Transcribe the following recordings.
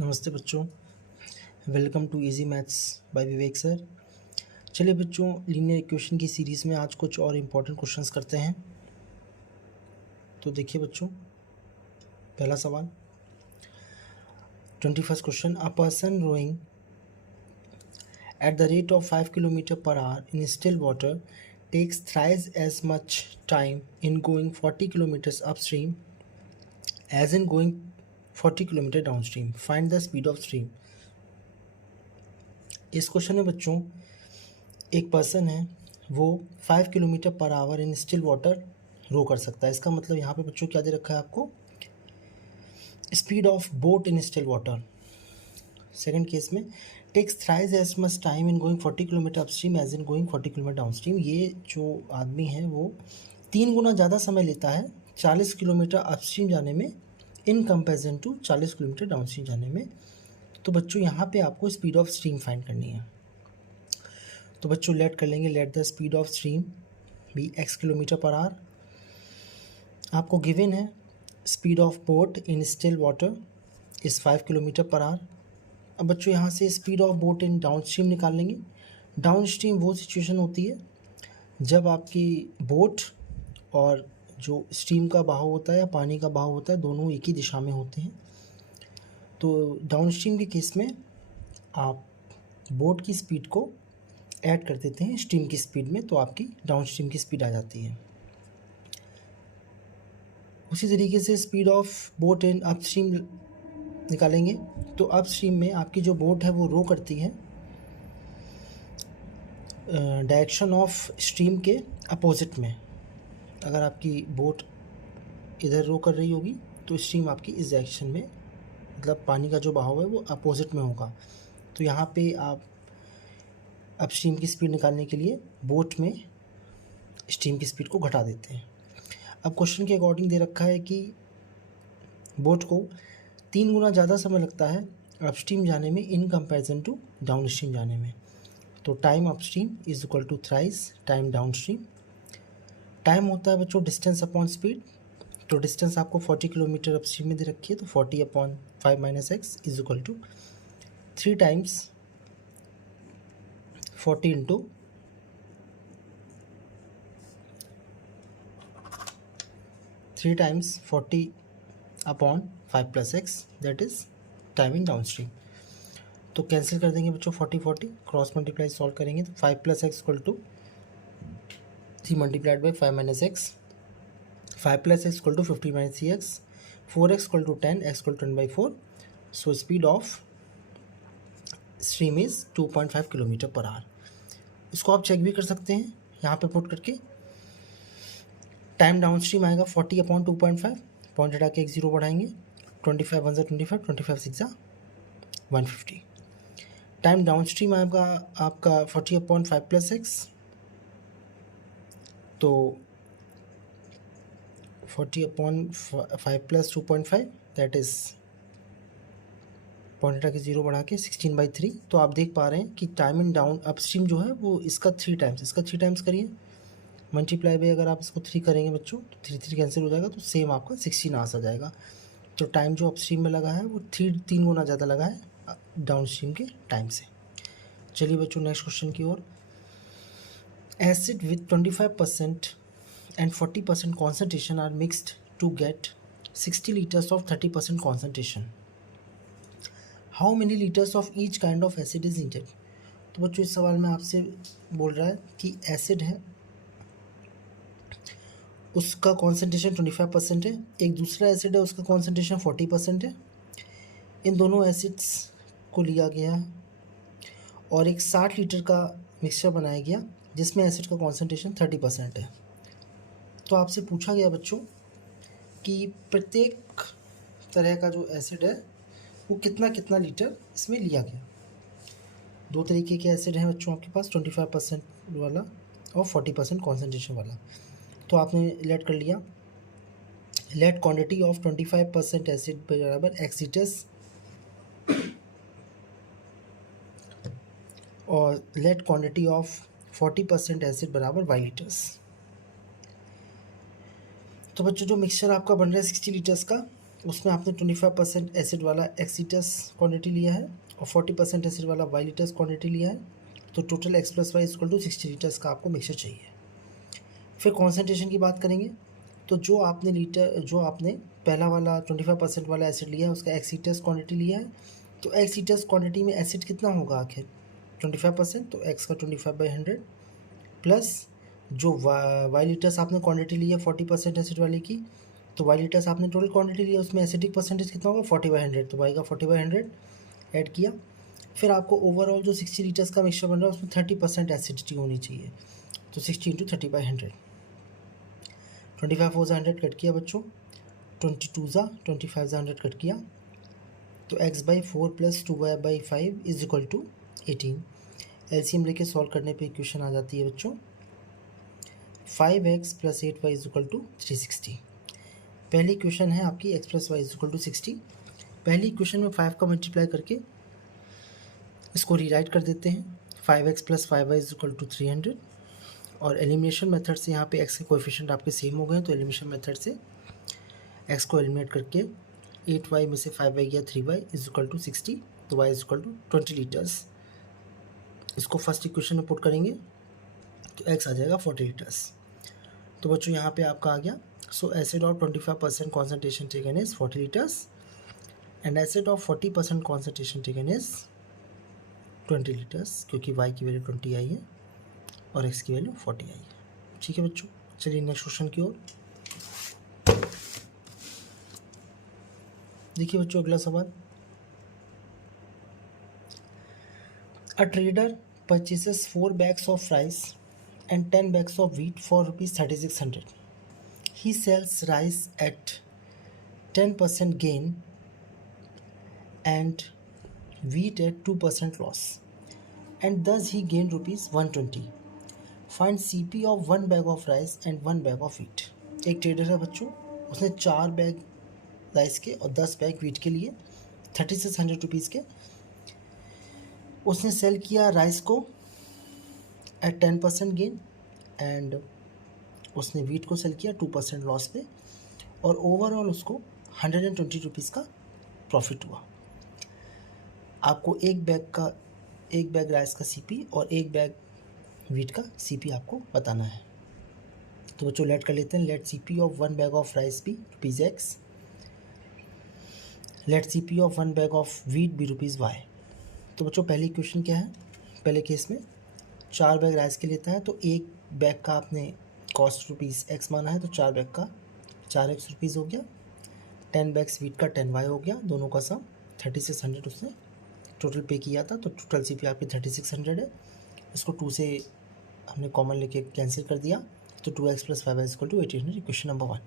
नमस्ते बच्चों, welcome to easy maths by Vivek sir. चलिए बच्चों, लीनियर इक्वेशन की सीरीज़ में आज कुछ और इम्पोर्टेंट क्वेश्चंस करते हैं। तो देखिए बच्चों, पहला सवाल 21st question. A person rowing at the rate of 5 kilometre per hour in still water takes thrice as much time in going 40 kilometres upstream as in going 40 kilometre downstream. Find the speed of stream. इस question में बच्चों एक person है, वो 5 kilometre per hour in still water row कर सकता है। इसका मतलब यहाँ पे बच्चों क्या दे रखा है आपको? Speed of boat in still water. Second case में takes thrice as much time in going 40 kilometre upstream as in going 40 kilometre downstream. ये जो आदमी है वो 3 गुना ज़्यादा समय लेता है 40 किलोमीटर अपस्ट्रीम जाने में in comparison to 40 kilometre downstream जाने में। तो बच्चों यहाँ पे आपको स्पीड ऑफ स्ट्रीम फाइंड करनी है। तो बच्चों लेट कर लेंगे, let the speed of stream be x kilometre per hour. आपको गिवन है speed of boat in still water is 5 kilometre per hour. अब बच्चों यहाँ से speed of boat in downstream निकाल लेंगे। डाउन स्ट्रीम वो सिचुएशन होती है जब आपकी बोट और जो स्ट्रीम का बहाव होता है या पानी का बहाव होता है दोनों एक ही दिशा में होते हैं। तो डाउन स्ट्रीम के केस में आप बोट की स्पीड को ऐड कर देते हैं स्ट्रीम की स्पीड में, तो आपकी डाउन स्ट्रीम की स्पीड आ जाती है। उसी तरीके से speed of boat in upstream निकालेंगे। तो अपस्ट्रीम में आपकी जो बोट है वो रो करती है डायरेक्शन ऑफ स्ट्रीम के अपोजिट में। अगर आपकी बोट इधर रो कर रही होगी तो स्ट्रीम आपकी इस डायरेक्शन में, मतलब पानी का जो बहाव है वो अपोजिट में होगा। तो यहाँ पे आप अपस्ट्रीम की स्पीड निकालने के लिए बोट में स्ट्रीम की स्पीड को घटा देते हैं। अब क्वेश्चन के अकॉर्डिंग दे रखा है कि बोट को 3 गुना ज़्यादा समय लगता है अपस्ट्रीम जाने में in comparison to downstream जाने में। तो time upstream is equal to thrice time downstream. Time होता है बच्चों डिस्टेंस अपॉन स्पीड। तो डिस्टेंस आपको 40 किलोमीटर अपस्ट्रीम में दे रखी है, तो 40 upon 5 minus x is equal to 3 times 40 into 3 times 40 upon 5 plus x, that is time in downstream. तो कैंसिल कर देंगे बच्चों 40 क्रॉस मल्टीप्लाई सॉल्व करेंगे तो 5 plus x equal to 3 multiplied by 5 minus x. 5 plus x equal to 50 minus 3x, 4x equal to 10, x equal to 10/4। So speed of stream is 2.5 kilometre per hour. इसको आप check भी कर सकते हैं यहाँ पे पुट करके। टाइम डाउन स्ट्रीम आएगा 40 अपॉन 2.5, पॉइंट हटा के एक जीरो बढ़ाएंगे, 25 1 25, 25 6 150। टाइम डाउन स्ट्रीम आएगा आपका 40 अपॉन 5 प्लस एक्स, तो 40 upon 5 plus 2.5 that is point हटा के जीरो बढ़ा के 16/3। तो आप देख पा रहे हैं कि टाइम इन डाउन अपस्ट्रीम जो है वो इसका 3 टाइम्स, इसका 3 टाइम्स करिए, मल्टीप्लाई बाई अगर आप इसको 3 करेंगे बच्चों तो 3 कैंसिल हो जाएगा, तो सेम आपका 16 आवर्स आ जाएगा। तो टाइम जो अपस्ट्रीम में लगा है वो 3 गुना ज़्यादा लगा है डाउन स्ट्रीम के टाइम से। चलिए बच्चों नेक्स्ट क्वेश्चन की ओर। Acid with 25% and 40% concentration are mixed to get 60 liters of 30% concentration. How many liters of each kind of acid is needed? तो बच्चों इस सवाल में आपसे बोल रहा है कि एसिड है, उसका कॉन्सेंट्रेशन 25% है, एक दूसरा एसिड है उसका कॉन्सेंट्रेशन 40% है। इन दोनों एसिड्स को लिया गया और एक 60 लीटर का मिक्सचर बनाया गया जिसमें एसिड का कॉन्सेंट्रेशन 30% है। तो आपसे पूछा गया बच्चों कि प्रत्येक तरह का जो एसिड है वो कितना कितना लीटर इसमें लिया गया। 2 तरीके के एसिड हैं बच्चों आपके पास, 25% वाला और 40% कॉन्सेंट्रेशन वाला। तो आपने लेट कर लिया, लेट क्वांटिटी ऑफ 25% एसिड बराबर x लीटर्स और लेट क्वांटिटी ऑफ 40% एसिड बराबर y लीटर्स। तो बच्चों जो मिक्सचर आपका बन रहा है 60 लीटर्स का, उसमें आपने 25% एसिड वाला एक्स लीटर्स क्वान्टिटी लिया है और 40% एसिड वाला वाई लीटर्स क्वान्टिटी लिया है, तो total x plus y equal to 60 litres का आपको मिक्सचर चाहिए। फिर कॉन्सेंट्रेशन की बात करेंगे, तो जो आपने पहला वाला 25% वाला एसिड लिया है उसका एक्स लीटर्स क्वान्टिटी लिया है, तो एक्स लीटर्स क्वान्टिटी में एसिड कितना होगा आखिर 25%, तो एक्स का 25/100 प्लस जो वाई लीटर्स आपने क्वान्टिटी ली है 40% एसिड वाले की, तो वाई लीटर्स आपने टोटल क्वान्टिटी लिया उसमें एसिडिक परसेंटेज कितना होगा 40/100, तो वाई का 40/100 ऐड किया। फिर आपको ओवरऑल जो 60 लीटर्स का मिक्सचर बन रहा है उसमें 30% एसिडिटी होनी चाहिए, तो 60 × 30/100, 25 4 100 कट किया बच्चों, 22 25 100 कट किया, तो x/4 + 2y/5 is equal to 18। LCM लेके सॉल्व करने पे इक्वेशन आ जाती है बच्चों 5x + 8y is equal to 360। पहली इक्वेशन है आपकी x + y is equal to 60। पहली इक्वेशन में 5 का मल्टीप्लाई करके इसको रीराइट कर देते हैं, 5x + 5y is equal to 300, और एलिमिनेशन मेथड से यहाँ पे x के कोएफिशिएंट आपके सेम हो गए, तो एलिमिनेशन मेथड से x को एलिमिनेट करके 8y में से 5y गया 3y इज इक्वल टू 60, तो y is equal to 20 litres. इसको फर्स्ट इक्वेशन में पुट करेंगे तो x आ जाएगा 40 लीटर्स। तो बच्चों यहाँ पे आपका आ गया, सो acid of 25% concentration taken is 40 litres and acid of 40% concentration taken is 20 litres, क्योंकि y की वैल्यू 20 आई है और x की वैल्यू 40 आई है। ठीक है बच्चों, चलिए नेक्स्ट क्वेश्चन की ओर देखिए बच्चों। अगला सवाल, a trader purchases 4 bags of rice and 10 bags of wheat for rupees 3600. He sells rice at 10% gain and wheat at 2% loss, and thus he gained rupees 120. Find CP of 1 bag of rice and 1 bag of wheat. एक trader है बच्चों, उसने 4 bag rice के और 10 bag wheat के लिए 3600 rupees के उसने सेल किया राइस को एट 10% गेन एंड उसने व्हीट को सेल किया 2% लॉस पे, और ओवरऑल उसको 120 रुपीज़ का प्रॉफिट हुआ। आपको एक बैग राइस का सीपी और एक बैग व्हीट का सीपी आपको बताना है। तो बच्चों लेट कर लेते हैं, let CP of 1 bag of rice be ₹x, let CP of 1 bag of wheat be ₹y। तो बच्चों पहली क्वेश्चन क्या है, पहले केस में 4 बैग राइस के लेता है, तो एक बैग का आपने कॉस्ट ₹x माना है, तो 4 बैग का 4x रुपीज़ हो गया, 10 बैग्स व्हीट का 10y हो गया, दोनों का सम 3600 उसने टोटल पे किया था, तो टोटल सीपी आपकी 3600 है। इसको 2 से हमने कॉमन लेके कैंसिल कर दिया, तो 2x + 5y equal to 1800, question number 1।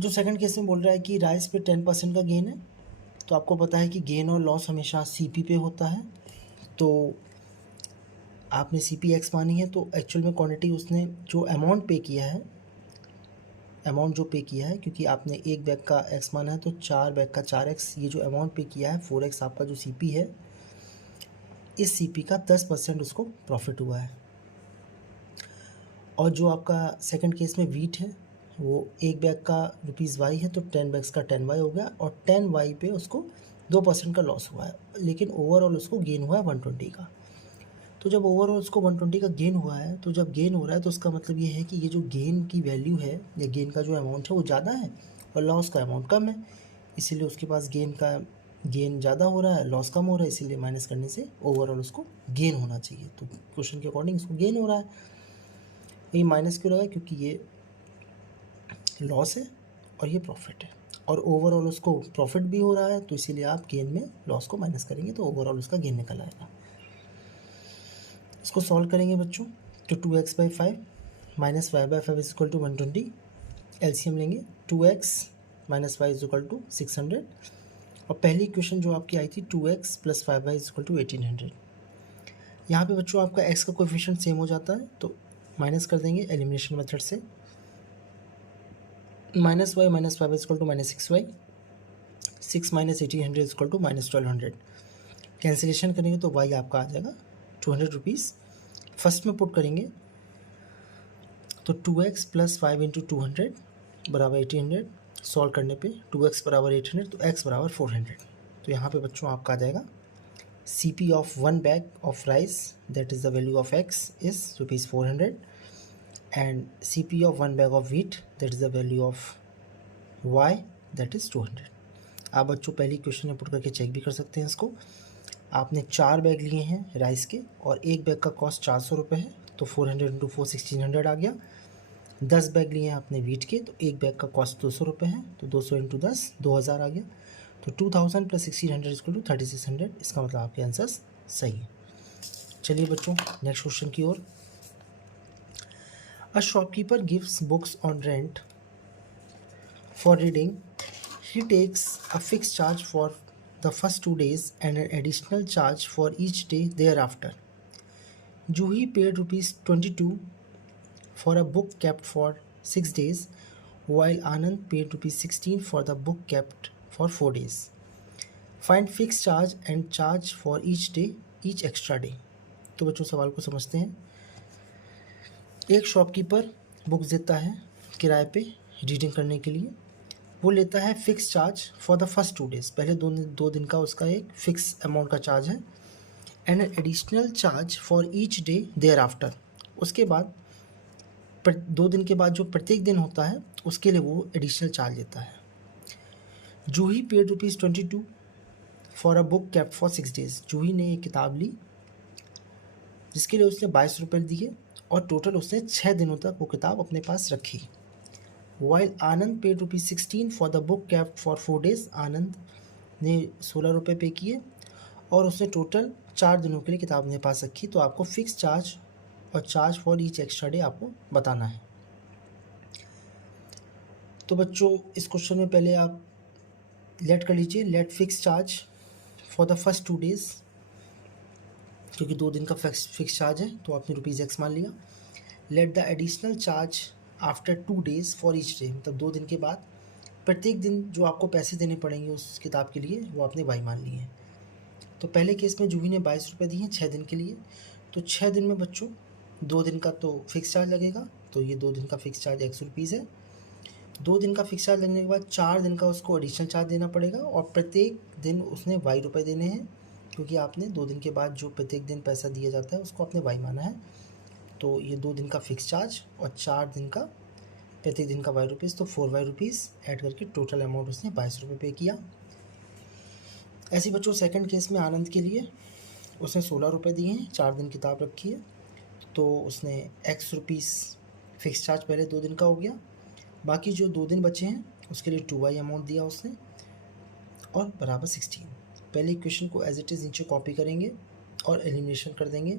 जो सेकंड केस में बोल रहा है कि राइस पे 10% का गेन है, तो आपको पता है कि गेन और लॉस हमेशा सीपी पे होता है, तो आपने सीपी x मानी है, तो एक्चुअल में क्वांटिटी उसने जो अमाउंट पे किया है, क्योंकि आपने एक बैग का x माना है तो 4 बैग का 4x, ये जो अमाउंट पे किया है 4x आपका जो सीपी है, इस सीपी का 10% उसको प्रॉफिट हुआ है। और जो आपका सेकंड केस में व्हीट है, वो एक बैग का ₹y है, तो 10 बैग्स का 10y हो गया, और 10y पे उसको 2% का लॉस हुआ है, लेकिन ओवरऑल उसको गेन हुआ है 120 का। तो जब ओवरऑल उसको 120 का गेन हुआ है, तो जब गेन हो रहा है तो उसका मतलब ये है कि ये जो गेन की वैल्यू है या गेन का जो अमाउंट है वो ज़्यादा है और लॉस का अमाउंट कम है, इसीलिए उसके पास गेन ज़्यादा हो रहा है, लॉस कम हो रहा है, इसीलिए माइनस करने से ओवरऑल उसको गेन होना चाहिए। तो क्वेश्चन के अकॉर्डिंग उसको गेन हो रहा है। ये माइनस क्यों लगा, क्योंकि ये लॉस है और ये प्रॉफिट है, और ओवरऑल उसको प्रॉफिट भी हो रहा है, तो इसीलिए आप गेन में लॉस को माइनस करेंगे तो ओवरऑल उसका गेन निकल आएगा। इसको सॉल्व करेंगे बच्चों, तो 2x/5 - y/5 is equal to 120, LCM लेंगे 2x - y is equal to 600, और पहली इक्वेशन जो आपकी आई थी 2x + 5y is equal to 1800। यहाँ पे बच्चों आपका x का कोएफिशिएंट सेम हो जाता है, तो माइनस कर देंगे एलिमिनेशन मेथड से, -y - 5y is equal to -6y, 6 - 1800 is equal to -1200। Cancellation करेंगे तो y आपका आ जाएगा 200 रुपीज़। फर्स्ट में पुट करेंगे तो 2x + 5 × 200 बराबर 1800, सॉल्व करने पे 2x बराबर 800 तो x बराबर 400। तो यहाँ पे बच्चों आपका आ जाएगा CP of 1 bag of rice that is the value of x is ₹400 and CP of 1 bag of wheat that is the value of y that is 200। आप बच्चों पहली क्वेश्चन में पुट करके चेक भी कर सकते हैं इसको। आपने 4 बैग लिए हैं राइस के और एक बैग का कॉस्ट 400 रुपये है, तो 400 इंटू 4 1600 आ गया। 10 बैग लिए हैं आपने व्हीट के, तो एक बैग का कॉस्ट 200 रुपये है, तो 200 इंटू 10 2000 आ गया। तो 2000 प्लस 1600 इक्वल टू 3600। इसका मतलब आपके आंसर्स सही है। चलिए बच्चों नेक्स्ट क्वेश्चन की ओर। A shopkeeper gives books on rent for reading. He takes a fixed charge for the first 2 days and an additional charge for each day thereafter. Juhi paid ₹22 for a book kept for 6 days, while Anand paid ₹16 for the book kept for 4 days. Find fixed charge and charge for each day, each extra day. तो बच्चों सवाल को समझते हैं। एक shopkeeper books देता है किराए पे रीडिंग करने के लिए। वो लेता है fix charge for the first 2 days, पहले दो दिन का उसका एक फिक्स अमाउंट का चार्ज है, and an additional charge for each day thereafter. उसके बाद 2 दिन के बाद जो प्रत्येक दिन होता है उसके लिए वो एडिशनल चार्ज लेता है। Juhi paid ₹22 for a book kept for 6 days. Juhi ने एक किताब ली जिसके लिए उसने 22 रुपये दिए और टोटल उसने 6 दिनों तक वो किताब अपने पास रखी। While Anand paid ₹16 for the book kept for 4 days. Anand ने 16 रुपये पे किए और उसने टोटल 4 दिनों के लिए किताब अपने पास रखी। तो आपको फिक्स चार्ज और charge for each extra day आपको बताना है। तो बच्चों इस क्वेश्चन में पहले आप लेट कर लीजिए, let fix charge for the first 2 days, क्योंकि 2 दिन का फिक्स चार्ज है तो आपने ₹x मान लिया। Let the additional charge after 2 days for each day, मतलब 2 दिन के बाद प्रत्येक दिन जो आपको पैसे देने पड़ेंगे उस किताब के लिए वो आपने y मान लिए हैं। तो पहले केस में जूही ने 22 रुपये दिए 6 दिन के लिए, तो 6 दिन में बच्चों 2 दिन का तो फिक्स चार्ज लगेगा, तो ये 2 दिन का फिक्स चार्ज ₹100 है। 2 दिन का फिक्स चार्ज लगने के बाद 4 दिन का उसको एडिशनल चार्ज देना पड़ेगा और प्रत्येक दिन उसने y रुपये देने हैं, क्योंकि आपने 2 दिन के बाद जो प्रत्येक दिन पैसा दिया जाता है उसको आपने y माना है। तो ये 2 दिन का फिक्स चार्ज और 4 दिन का प्रत्येक दिन का ₹y, तो ₹4 ऐड करके टोटल अमाउंट उसने 22 रुपये पे किया। ऐसे बच्चों सेकंड केस में आनंद के लिए उसने 16 रुपये दिए हैं, 4 दिन किताब रखी है, तो उसने ₹x फिक्स चार्ज पहले 2 दिन का हो गया। बाकी जो 2 दिन बचे हैं उसके लिए 2y अमाउंट दिया उसने और बराबर 16। पहले इक्वेशन को एज इट इज़ नीचे कॉपी करेंगे और एलिमिनेशन कर देंगे।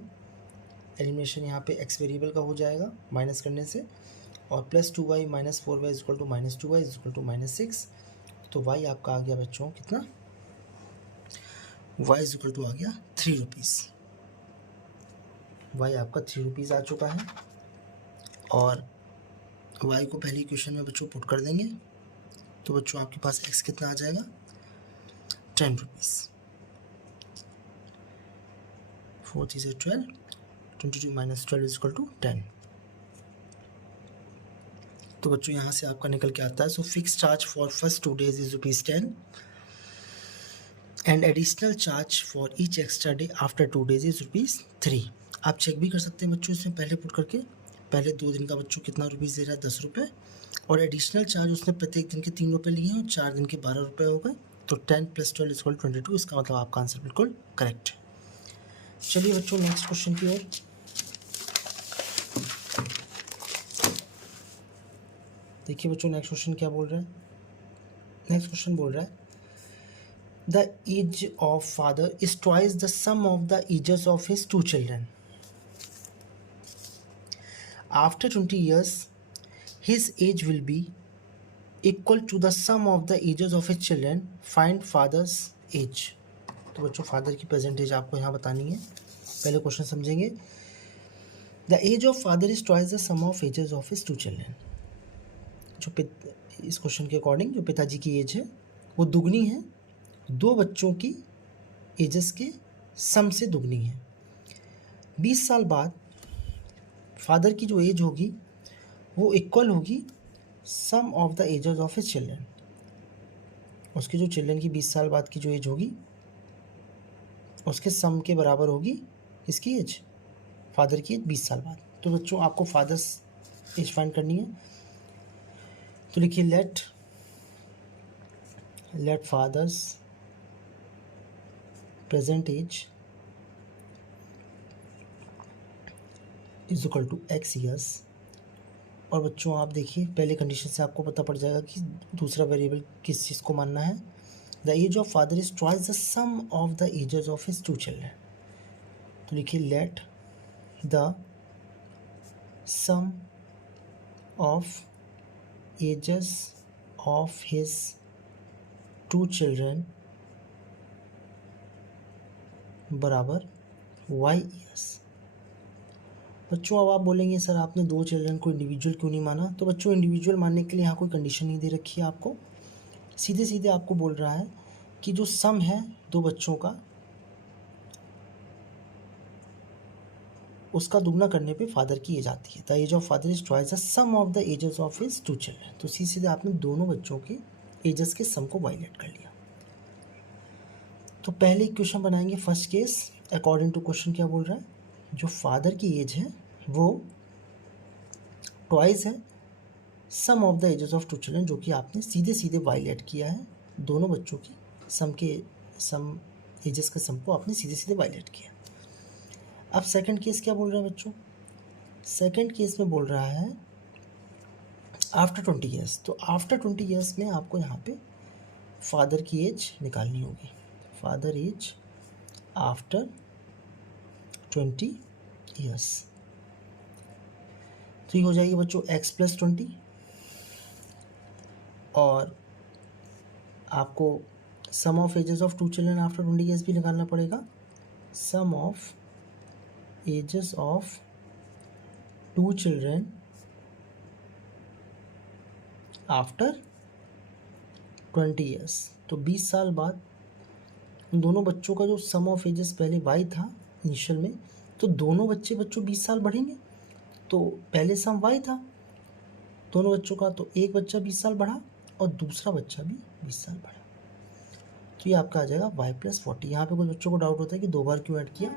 एलिमिनेशन यहाँ पे x वेरिएबल का हो जाएगा माइनस करने से, और plus 2y minus 4y equal to minus 2y equal to -6। तो y आपका आ गया बच्चों कितना, y इक्वल टू आ गया ₹3। y आपका ₹3 आ चुका है और y को पहली इक्वेशन में बच्चों पुट कर देंगे। तो बच्चों आपके पास x कितना आ जाएगा, ₹10। 4 3 से 12, 22 माइनस 12 इक्वल टू 10। तो बच्चों यहाँ से आपका निकल के आता है, so fix charge for first 2 days is ₹10 and additional charge for each extra day after 2 days is ₹3। आप चेक भी कर सकते हैं बच्चों इसमें पहले पुट करके, पहले 2 दिन का बच्चों कितना रुपीज़ दे रहा है, 10 रुपये, और एडिशनल चार्ज उसने प्रत्येक दिन के 3 रुपये लिए हैं और 4 दिन के 12 रुपये हो गए, तो 10 + 12 इक्वल 22। इसका मतलब आपका आंसर बिल्कुल करेक्ट है। चलिए बच्चों नेक्स्ट क्वेश्चन की ओर। देखिए बच्चों नेक्स्ट क्वेश्चन क्या बोल रहा है। नेक्स्ट क्वेश्चन बोल रहा है the age of father is twice the sum of the ages of his 2 children. After 20 years his age will be equal to the sum of the ages of his children. Find father's age। तो बच्चों father की present as आपको यहाँ बतानी है। पहले question समझेंगे। The age of father is twice the sum of ages of his 2 children. जो इस क्वेश्चन के अकॉर्डिंग जो पिताजी की एज है वो दुगनी है 2 बच्चों की एजेस के सम से दुगनी है। 20 साल बाद फादर की जो एज होगी वो इक्वल होगी sum of the ages of his children. उसके जो चिल्ड्रन की 20 साल बाद की जो एज होगी उसके सम के बराबर होगी इसकी एज, फादर की एज 20 साल बाद। तो बच्चों आपको फादर्स एज फाइंड करनी है, तो लिखिए let father's present age is equal to x years. और बच्चों आप देखिए पहले कंडीशन से आपको पता पड़ जाएगा कि दूसरा वेरिएबल किस चीज़ को मानना है। The age of father is twice the sum of the ages of his 2 children. तो लिखिए let the sum of ages of his 2 children बराबर y ईयर्स। बच्चों अब आप बोलेंगे सर आपने 2 चिल्ड्रन को इंडिविजुअल क्यों नहीं माना? तो बच्चों इंडिविजुअल मानने के लिए यहाँ कोई कंडीशन नहीं दे रखी है आपको, सीधे सीधे आपको बोल रहा है कि जो सम है 2 बच्चों का उसका दुगना करने पे फादर की एज आती है। The age of father is twice the sum of the ages of his 2 children. तो सीधे सीधे आपने दोनों बच्चों के एजेस के सम को वायलेट कर लिया। तो पहले इक्वेशन बनाएंगे first case according to question क्या बोल रहा है, जो फादर की एज है वो ट्वाइस है sum of the ages of 2 children, जो कि आपने सीधे सीधे वायलेट किया है। दोनों बच्चों की सम एजेस के सम को आपने सीधे सीधे वायलेट किया। अब सेकंड केस क्या बोल रहा है बच्चों, सेकंड केस में बोल रहा है आफ्टर 20 ईयर्स। तो आफ्टर 20 ईयर्स में आपको यहाँ पे फादर की एज निकालनी होगी। फादर एज आफ्टर 20 ईयर्स, तो ये हो जाएगी बच्चों x + 20। और आपको sum of ages of 2 children after 20 years भी निकालना पड़ेगा। Sum of ages of 2 children after 20 years, तो 20 साल बाद उन दोनों बच्चों का जो सम ऑफ एजेस पहले y था इनिशियल में, तो दोनों बच्चों 20 साल बढ़ेंगे। तो पहले सम y था दोनों बच्चों का, तो एक बच्चा 20 साल बढ़ा और दूसरा बच्चा भी 20 साल बढ़ा, तो ये आपका आ जाएगा y + 40। यहाँ पे कुछ बच्चों को डाउट होता है कि 2 बार क्यों ऐड किया।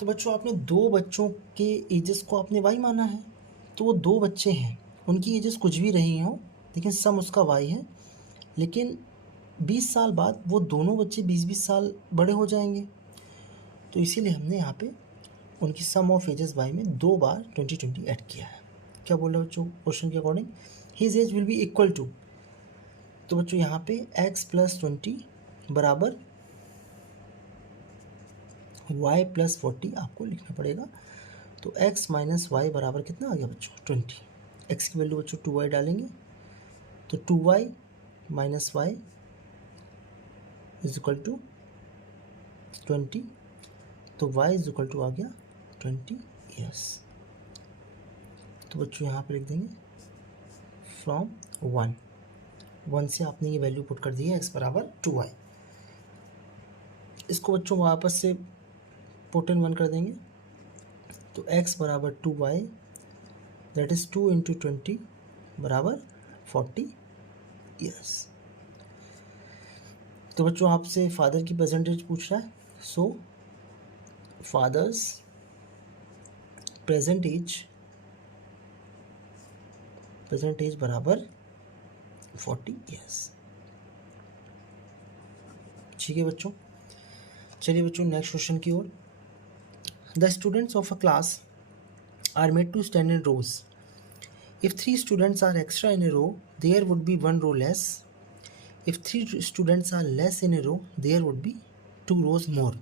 तो बच्चों आपने 2 बच्चों के एजेस को आपने y माना है, तो वो 2 बच्चे हैं उनकी एजेस कुछ भी रही हों लेकिन सम उसका y है, लेकिन 20 साल बाद वो दोनों बच्चे 20-20 साल बड़े हो जाएंगे, तो इसीलिए हमने यहाँ पे उनकी सम ऑफ एजेस y में 2 बार 20-20 ऐड किया है। क्या बोल रहे हैं बच्चों क्वेश्चन के according, his age will be equal to, तो बच्चों यहाँ पे x + 20 बराबर y + 40 आपको लिखना पड़ेगा। तो x - y बराबर कितना आ गया बच्चों 20। x की वैल्यू बच्चों 2y डालेंगे, तो 2y - y is equal to 20, तो y इज इक्वल टू आ गया 20 ईयर्स। तो बच्चों यहाँ पे लिख देंगे फ्रॉम 1 से आपने ये वैल्यू पुट कर दी है x बराबर 2y। इसको बच्चों वापस से पुट इन 1 कर देंगे, तो x बराबर 2y दैट इज 2 × 20 बराबर 40 ईयर्स। तो बच्चों आपसे फादर की परसेंटेज पूछ रहा है, सो फादर्स प्रेजेंट एज बराबर 40 ईयर्स। ठीक है बच्चों, चलिए बच्चों नेक्स्ट क्वेश्चन की ओर। The students of a class are made to stand in rows. If 3 students are extra in a row, there would be 1 row less. If 3 students are less in a row, there would be 2 rows more.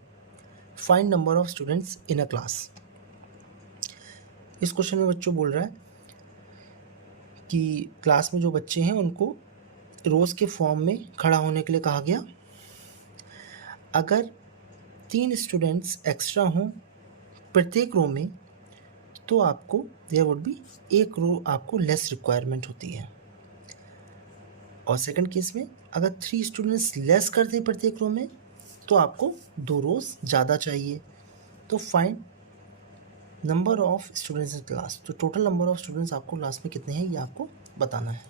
Find number of students in a class. इस question में बच्चों बोल रहा है कि class में जो बच्चे हैं उनको रोज के फॉर्म में खड़ा होने के लिए कहा गया। अगर 3 स्टूडेंट्स एक्स्ट्रा हों प्रत्येक रो में, तो आपको देयर वुड बी 1 रो आपको लेस रिक्वायरमेंट होती है। और सेकंड केस में अगर 3 स्टूडेंट्स लेस कर दें प्रत्येक रो में, तो आपको 2 रोज ज़्यादा चाहिए। तो find number of students in class, तो टोटल नंबर ऑफ स्टूडेंट्स आपको क्लास में कितने हैं ये आपको बताना है।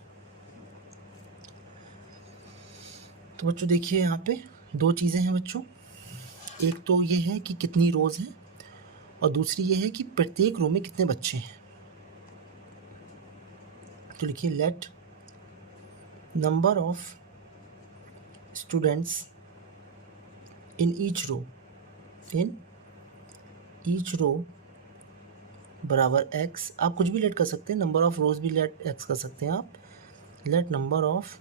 तो बच्चों देखिए यहाँ पे दो चीज़ें हैं बच्चों, एक तो ये है कि कितनी रोज़ हैं और दूसरी ये है कि प्रत्येक रो में कितने बच्चे हैं। तो लिखिए let number of students in each row बराबर एक्स। आप कुछ भी लेट कर सकते हैं, नंबर ऑफ रोज भी लेट एक्स कर सकते हैं आप। लेट नंबर ऑफ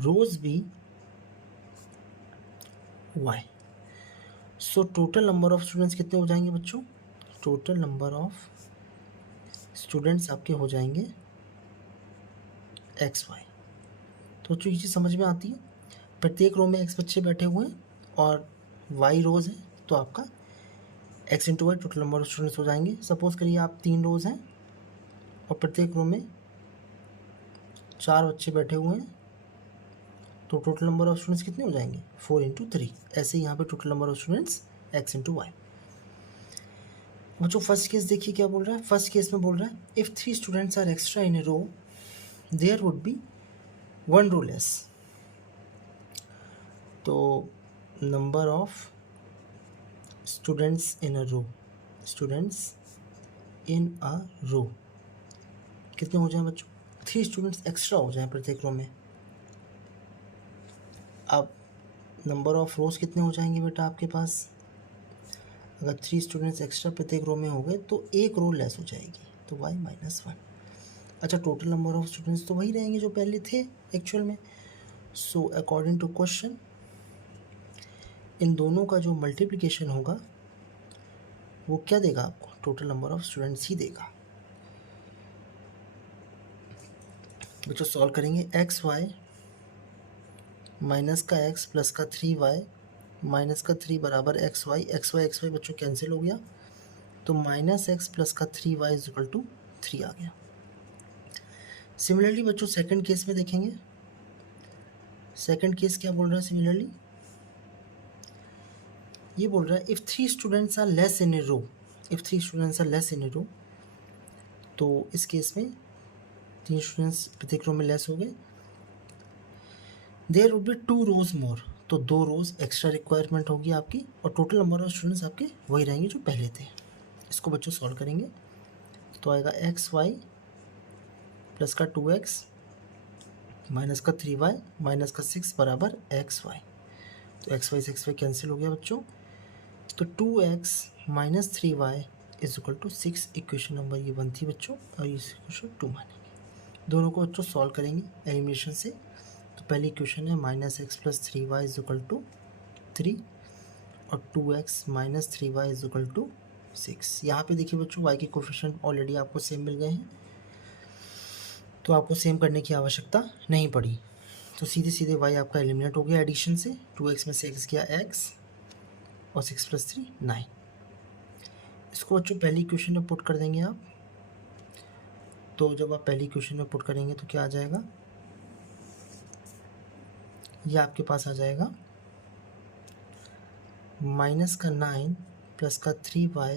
रोज भी y. So total number of students कितने हो जाएंगे बच्चों? टोटल नंबर ऑफ स्टूडेंट्स आपके हो जाएंगे एक्स वाई। तो बच्चों ये चीज़ समझ में आती है, प्रत्येक रो में एक्स बच्चे बैठे हुए हैं और वाई रोज है, तो आपका x into y total number of students हो जाएंगे। सपोज करिए आप 3 रोज हैं और प्रत्येक रो में 4 बच्चे बैठे हुए हैं, तो टोटल नंबर ऑफ स्टूडेंट्स कितने हो जाएंगे? 4 इंटू 3। ऐसे ही यहाँ पे total number of students x into y. बच्चों फर्स्ट केस देखिए क्या बोल रहा है। फर्स्ट केस में बोल रहा है if 3 students are extra in a row there would be 1 row less. तो number of students in a row कितने हो जाए बच्चों? 3 स्टूडेंट्स एक्स्ट्रा हो जाए प्रत्येक रो में। अब नंबर ऑफ रोज कितने हो जाएंगे बेटा आपके पास? अगर 3 स्टूडेंट्स एक्स्ट्रा प्रत्येक रो में हो गए तो 1 रो लेस हो जाएगी, तो y माइनस 1। अच्छा टोटल नंबर ऑफ स्टूडेंट्स तो वही रहेंगे जो पहले थे एक्चुअल में। सो अकॉर्डिंग टू क्वेश्चन इन दोनों का जो मल्टीप्लिकेशन होगा वो क्या देगा आपको? टोटल नंबर ऑफ स्टूडेंट्स ही देगा। बच्चों सॉल्व करेंगे एक्स वाई माइनस का एक्स प्लस का 3y माइनस का 3 बराबर एक्स वाई बच्चों कैंसिल हो गया, तो माइनस एक्स प्लस का 3y इज इक्वल टू 3 आ गया। सिमिलरली बच्चों सेकंड केस में देखेंगे। सेकंड केस क्या बोल रहा है? सिमिलरली ये बोल रहा है if 3 students are less in a row, तो इस केस में 3 स्टूडेंट्स प्रत्येक रो में लेस हो गए। देयर वुड बी 2 रोज मोर, तो 2 रोज एक्स्ट्रा रिक्वायरमेंट होगी आपकी और टोटल नंबर ऑफ स्टूडेंट्स आपके वही रहेंगे जो पहले थे। इसको बच्चों सॉल्व करेंगे तो आएगा एक्स वाई प्लस का 2x माइनस का 3y माइनस का 6 बराबर एक्स वाई। तो एक्स वाई कैंसिल हो गया बच्चों, तो 2x minus 3y is equal to 6। Equation number ये बनती है बच्चों और इस इक्वेशन 2 मानेंगे। दोनों को बच्चों सॉल्व करेंगे एलिमिनेशन से। तो पहली इक्वेशन है minus x plus 3y is equal to 3 और 2x minus 3y is equal to 6। यहाँ पे देखिए बच्चों y के कोफिशिएंट ऑलरेडी आपको सेम मिल गए हैं, तो आपको सेम करने की आवश्यकता नहीं पड़ी। तो सीधे सीधे y आपका एलिमिनेट हो गया एडिशन से। 2x में से x गया x और 6 प्लस 3 9। इसको बच्चों पहली इक्वेशन में पुट कर देंगे आप। तो जब आप पहली इक्वेशन में पुट करेंगे तो क्या आ जाएगा? ये आपके पास आ जाएगा माइनस का 9 प्लस का 3y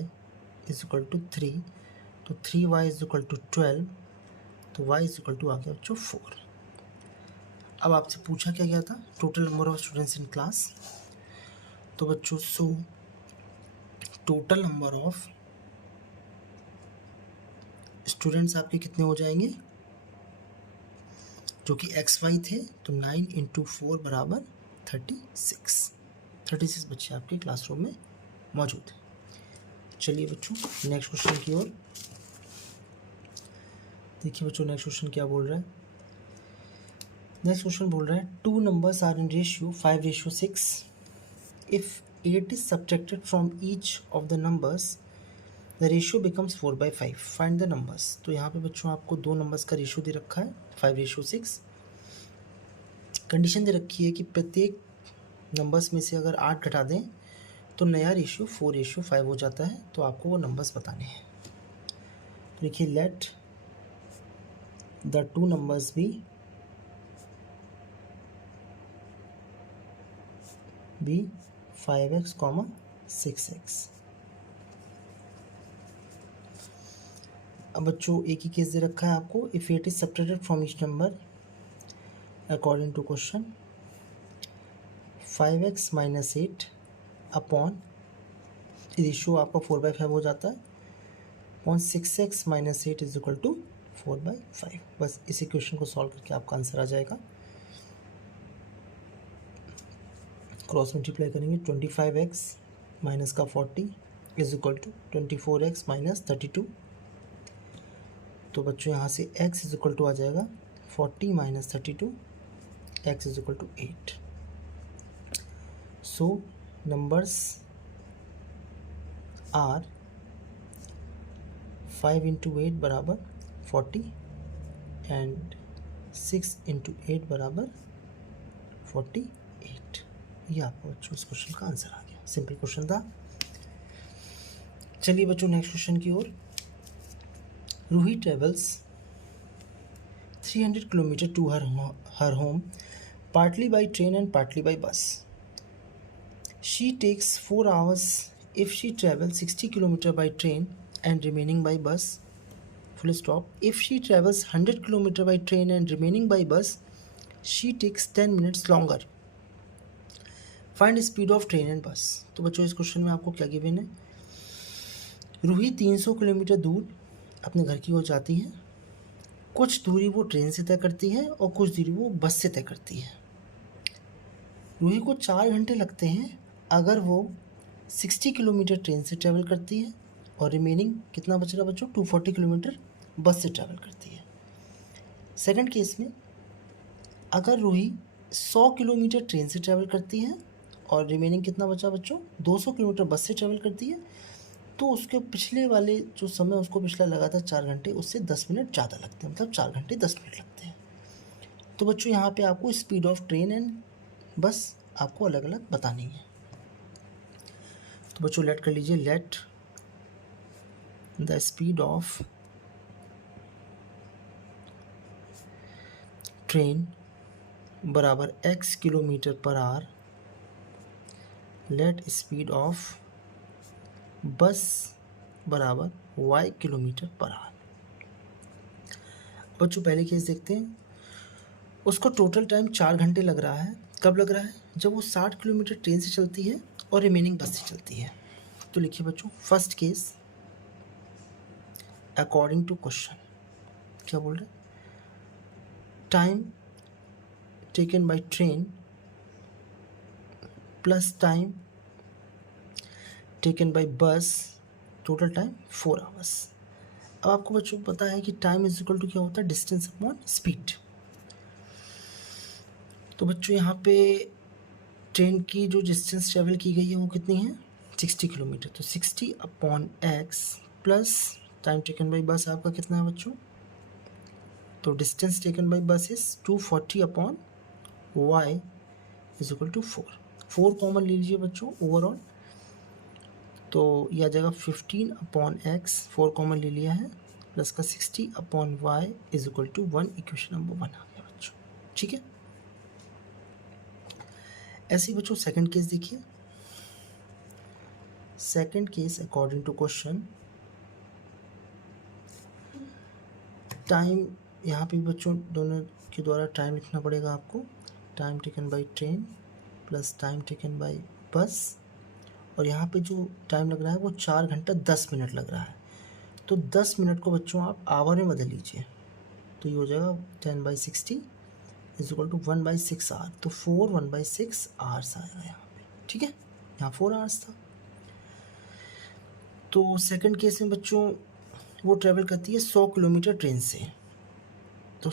इज इक्वल टू 3, तो 3y इज इक्वल टू 12, तो y इज इक्वल टू आ गया बच्चों 4। अब आपसे पूछा क्या गया था? Total number of students in class. तो बच्चों सो टोटल नंबर ऑफ स्टूडेंट्स आपके कितने हो जाएंगे? जो कि एक्स वाई थे, तो 9 इंटू 4 बराबर 36 बच्चे आपके क्लासरूम में मौजूद हैं। चलिए बच्चों नेक्स्ट क्वेश्चन की ओर देखिए। बच्चों नेक्स्ट क्वेश्चन क्या बोल रहा है? नेक्स्ट क्वेश्चन बोल रहा है 2 numbers are in ratio 5:6। If 8 is subtracted from each of the numbers the ratio becomes 4/5। Find the numbers. तो यहाँ पे बच्चों आपको 2 नंबर्स का रेशियो दे रखा है 5:6। कंडीशन दे रखी है कि प्रत्येक नंबर्स में से अगर 8 घटा दें तो नया रेशियो 4:5 हो जाता है। तो आपको वो नंबर्स बताने हैं। तो देखिए let the 2 numbers B 5x, 6x। अब बच्चों एक ही केस दे रखा है आपको। If 8 is subtracted from each number according to question 5x minus 8 upon, ratio आपका 4/5 हो जाता है, upon 6x minus 8 is equal to 4/5। बस इस इक्वेशन को सॉल्व करके आपका आंसर आ जाएगा। क्रॉस मल्टीप्लाई करेंगे, 25x माइनस का 40 is equal to 24x minus 32। तो बच्चों यहाँ से x इज इक्वल टू आ जाएगा 40 minus 32, x is equal to 8। So numbers are 5 into 8 बराबर 40 एंड 6 इंटू 8 बराबर 48। ये आपका बच्चों इस क्वेश्चन का आंसर आ गया। सिंपल क्वेश्चन था। चलिए बच्चों नेक्स्ट क्वेश्चन की ओर। Ruhi travels 300 kilometre to her home partly by train and partly by bus. She takes 4 hours if she travels 60 km by train and remaining by bus. Full stop. If she travels 100 km by train and remaining by bus, she takes 10 minutes longer. Find speed of train and bus. तो बच्चों इस question में आपको क्या given है? Ruhi 300 kilometre दूर अपने घर की ओर जाती है। कुछ दूरी वो ट्रेन से तय करती है और कुछ दूरी वो बस से तय करती है। रूही को 4 घंटे लगते हैं अगर वो 60 किलोमीटर ट्रेन से ट्रैवल करती है और रिमेनिंग कितना बच रहा बच्चों 240 किलोमीटर बस से ट्रैवल करती है। सेकंड केस में अगर रूही 100 किलोमीटर ट्रेन से ट्रैवल करती है और रिमेनिंग कितना बचा बच्चों 200 किलोमीटर बस से ट्रैवल करती है, तो उसके पिछले वाले जो समय उसको पिछला लगा था 4 घंटे, उससे 10 मिनट ज़्यादा लगते हैं, मतलब 4 घंटे 10 मिनट लगते हैं। तो बच्चों यहाँ पे आपको स्पीड ऑफ ट्रेन एंड बस आपको अलग अलग बतानी है। तो बच्चों लेट कर लीजिए, late the speed of train बराबर x kilometre per our, let speed of बस बराबर y किलोमीटर पर आवर। बच्चों पहले केस देखते हैं। उसको टोटल टाइम 4 घंटे लग रहा है। कब लग रहा है? जब वो 60 किलोमीटर ट्रेन से चलती है और रिमेनिंग बस से चलती है। तो लिखिए बच्चों first case according to question क्या बोल रहे हैं, time taken by train plus time taken by bus, total time 4 hours. अब आपको बच्चों को पता है कि टाइम इज इक्वल टू क्या होता है, डिस्टेंस अपॉन स्पीड। तो बच्चों यहाँ पे ट्रेन की जो डिस्टेंस ट्रेवल की गई है वो कितनी है 60 किलोमीटर। तो 60 upon x plus time taken by bus आपका कितना है बच्चों, तो distance taken by bus is 240 upon y is equal to 4 common ले लीजिए बच्चों ओवरऑल, तो यह आ जाएगा 15 अपॉन एक्स, 4 कॉमन ले लिया है, प्लस का 60 upon y is equal to 1। Equation number 1 आ गया बच्चों। ठीक है, ऐसे ही बच्चों सेकंड केस देखिए। Second case according to question, time यहाँ पे बच्चों दोनों के द्वारा टाइम लिखना पड़ेगा आपको, time taken by train plus time taken by बस, और यहाँ पे जो टाइम लग रहा है वो 4 घंटा 10 मिनट लग रहा है। तो 10 मिनट को बच्चों आप आवर में बदल लीजिए, तो ये हो जाएगा 10/60 इज इक्वल टू 1/6 आवर, तो 4 1/6 आवर्स आएगा यहाँ पे। ठीक है, यहाँ 4 आवर्स था। तो सेकंड केस में बच्चों वो ट्रेवल करती है 100 किलोमीटर ट्रेन से, तो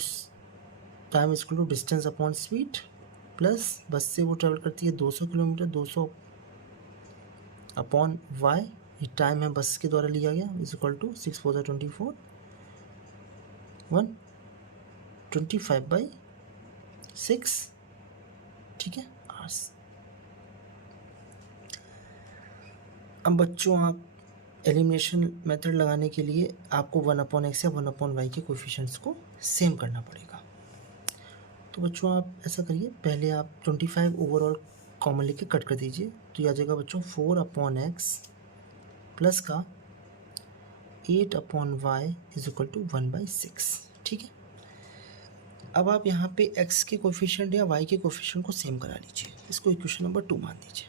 time is equal to distance upon speed, plus bus से वो ट्रेवल करती है 200 किलोमीटर, 200 अपॉन वाई, ये टाइम है बस के द्वारा लिया गया, इज इक्वल टू 6 4 24 125/6। ठीक है आवर्स। अब बच्चों आप एलिमिनेशन मेथड लगाने के लिए आपको 1/x या 1/y के कोएफिशिएंट्स को सेम करना पड़ेगा। तो बच्चों आप ऐसा करिए, पहले आप 25 ओवरऑल कॉमन लेके कट कर दीजिए, तो यह आ जाएगा बच्चों 4/x प्लस का 8/y इज इक्वल टू 1/6। ठीक है, अब आप यहाँ पे x के कोफिशिएंट या y के कोफिशिएंट को सेम करा लीजिए, इसको इक्वेशन नंबर 2 मान दीजिए।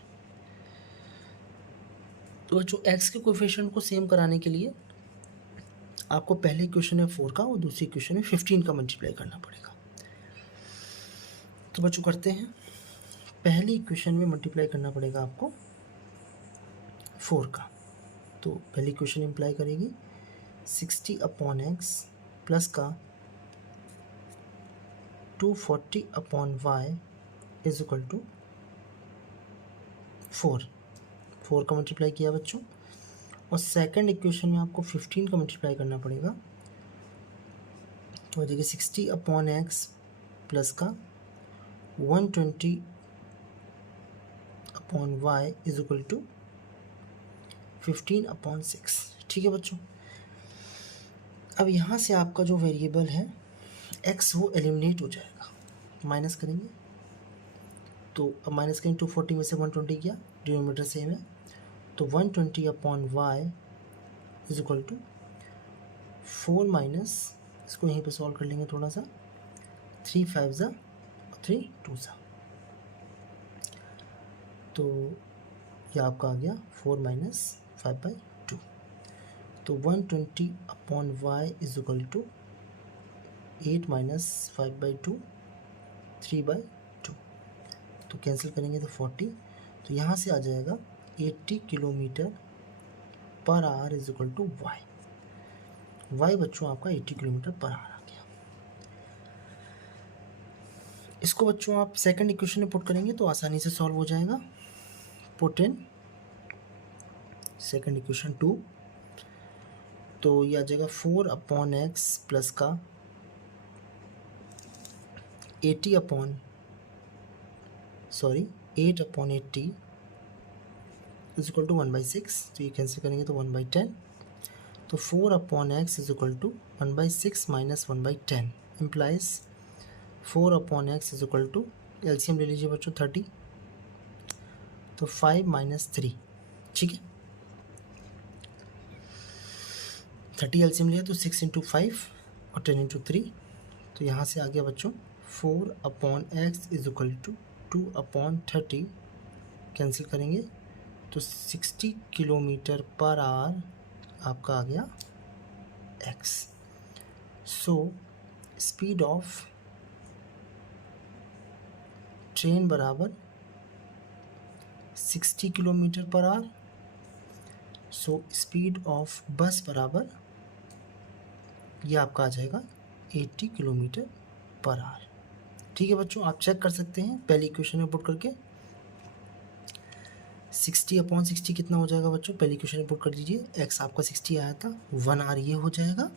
तो जो x के कोफिशिएंट को सेम कराने के लिए आपको पहले इक्वेशन में 4 का और दूसरी इक्वेशन में 15 का मल्टीप्लाई करना पड़ेगा। तो बच्चों करते हैं, पहली इक्वेशन में मल्टीप्लाई करना पड़ेगा आपको 4 का। तो पहली इक्वेशन इम्प्लाई करेगी 60/x प्लस का 240/y इज इक्वल टू 4 का मल्टीप्लाई किया बच्चों। और सेकंड इक्वेशन में आपको 15 का मल्टीप्लाई करना पड़ेगा। तो हो जाएगी 60/x प्लस का 120/y इज इक्वल टू 15/6। ठीक है बच्चों। अब यहाँ से आपका जो वेरिएबल है x वो एलिमिनेट हो जाएगा, माइनस करेंगे। तो अब माइनस करेंगे 240 में से 120 किया, डिनोमिनेटर सेम है, तो 120/y is equal to 4 minus, इसको यहीं पे सॉल्व कर लेंगे थोड़ा सा, 3 5 ज़ा 3 2 ज़ा, तो ये आपका आ गया 4 माइनस 5/2। तो 120/y is equal to 8 minus 5/2 3/2। तो कैंसिल करेंगे तो 40। तो यहाँ से आ जाएगा 80 kilometre per hour is equal to y बच्चों आपका 80 किलोमीटर पर आवर आ गया। इसको बच्चों आप सेकंड इक्वेशन में पुट करेंगे तो आसानी से सॉल्व हो जाएगा। पुट इन सेकंड इक्वेशन 2, तो यह आ जाएगा 4/x प्लस का 8/80 इज इक्वल टू 1/6। तो ये कैंसिल करेंगे तो 1/10। तो 4/x is equal to 1/6 minus 1/10 implies 4/x is equal to, LCM ले लीजिए बच्चों 30, तो 5 माइनस 3। ठीक है, 30 एलसीएम लिया तो 6 इंटू 5 और 10 इंटू 3। तो यहाँ से आ गया बच्चों 4/x is equal to 2/30, cancel करेंगे तो 60 किलोमीटर पर आवर आपका आ गया x। So speed of train बराबर 60 kilometre per our. So speed of बस बराबर ये आपका आ जाएगा 80 किलोमीटर पर आवर। ठीक है बच्चों, आप चेक कर सकते हैं पहली इक्वेशन में पुट करके। 60/60 कितना हो जाएगा बच्चों, पहली इक्वेशन में पुट कर दीजिए। x आपका 60 आया था, 1 आवर ये हो जाएगा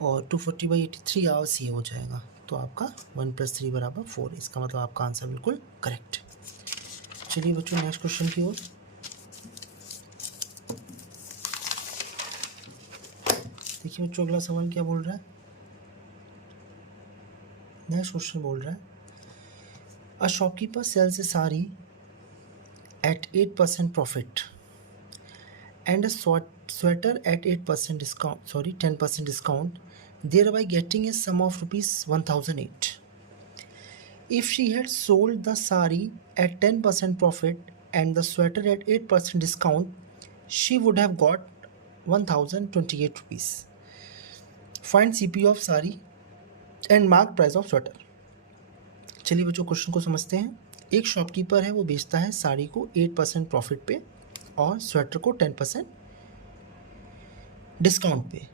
और 240/83 आवर्स ये हो जाएगा। तो आपका 1 + 3 बराबर 4। इसका मतलब आपका आंसर बिल्कुल करेक्ट। चलिए बच्चों नेक्स्ट क्वेश्चन की ओर। देखिए बच्चों अगला सवाल क्या बोल रहा है। नेक्स्ट क्वेश्चन बोल रहा है, a shopkeeper sells a sari at 8% profit and a sweater at 10% discount, thereby getting a sum of rupees 1008. If she had sold the sari at 10% profit and the sweater at 8% discount, she would have got 1028 rupees. Find CP of sari and mark price of sweater. चलिए बच्चों question को समझते हैं। एक shopkeeper है, वो बेचता है साड़ी को 8% प्रॉफिट पे और स्वेटर को 10% डिस्काउंट पे,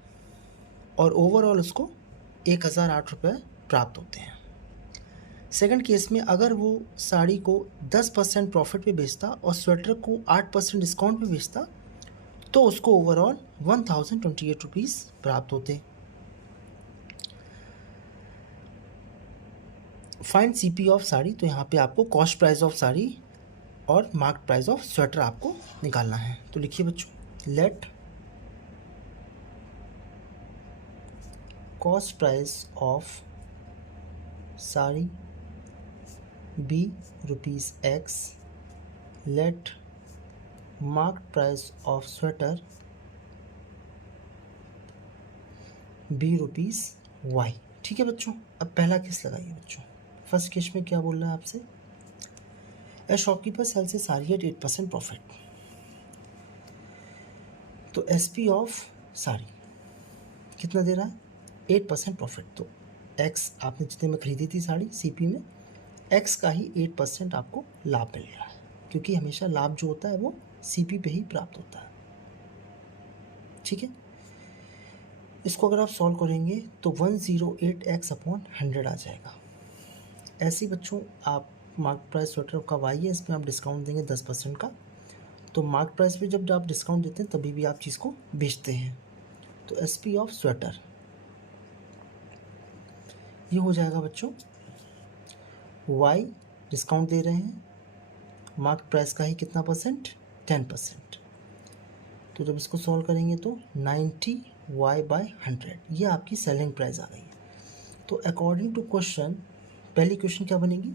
और ओवरऑल उसको 1008 रुपये प्राप्त होते हैं। सेकंड केस में अगर वो साड़ी को 10% प्रॉफिट पे बेचता और स्वेटर को 8% डिस्काउंट पे बेचता तो उसको ओवरऑल 1028 रुपीज़ प्राप्त होते। फाइंड CP ऑफ साड़ी, तो यहाँ पे आपको कॉस्ट प्राइस ऑफ साड़ी और मार्क प्राइस ऑफ स्वेटर आपको निकालना है। तो लिखिए बच्चों, let cost price of sari be ₹X, let mark price of sweater be ₹Y। ठीक है बच्चों, अब पहला केस लगाइए बच्चों। फर्स्ट केस में क्या बोल रहा है आपसे, a shopkeeper sells a sari at 8% profit. तो SP ऑफ साड़ी कितना दे रहा है, 8% प्रॉफिट। तो एक्स आपने जितने में खरीदी थी साड़ी CP में, एक्स का ही 8% आपको लाभ मिल रहा है, क्योंकि हमेशा लाभ जो होता है वो CP पे ही प्राप्त होता है। ठीक है, इसको अगर आप सॉल्व करेंगे तो 108x अपॉन 100 आ जाएगा। ऐसे ही बच्चों आप मार्क प्राइस स्वेटर का वाई है, इसमें आप डिस्काउंट देंगे 10% का। तो मार्क प्राइस पे जब आप डिस्काउंट देते हैं तभी भी आप चीज़ को बेचते हैं। तो SP ऑफ स्वेटर ये हो जाएगा बच्चों, Y डिस्काउंट दे रहे हैं, मार्क प्राइस का ही कितना परसेंट, 10%। तो जब इसको सॉल्व करेंगे तो 90y/100 ये आपकी सेलिंग प्राइस आ गई है। तो अकॉर्डिंग टू क्वेश्चन, पहली क्वेश्चन क्या बनेगी,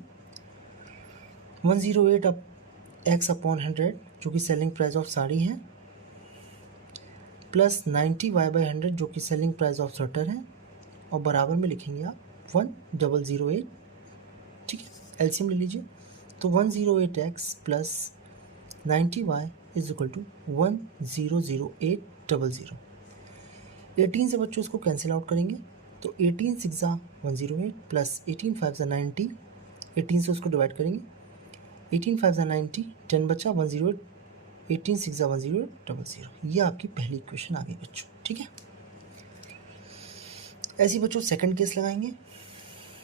108x अपॉन 100 जो कि सेलिंग प्राइस ऑफ साड़ी है, प्लस 90y/100 जो कि सेलिंग प्राइस ऑफ स्वेटर है, और बराबर में लिखेंगे आप 1008। ठीक है, एलसीएम ले लीजिए। तो 108x plus 90y is equal to 100800। 18 से बच्चों इसको कैंसिल आउट करेंगे, तो 18 6 108 प्लस 18 5 90, 18 से उसको डिवाइड करेंगे, 18 5 90, 10 बचा 108, 18 6 10800। ये आपकी पहली इक्वेशन आ गई बच्चों। ठीक है, ऐसे ही बच्चों सेकंड केस लगाएंगे।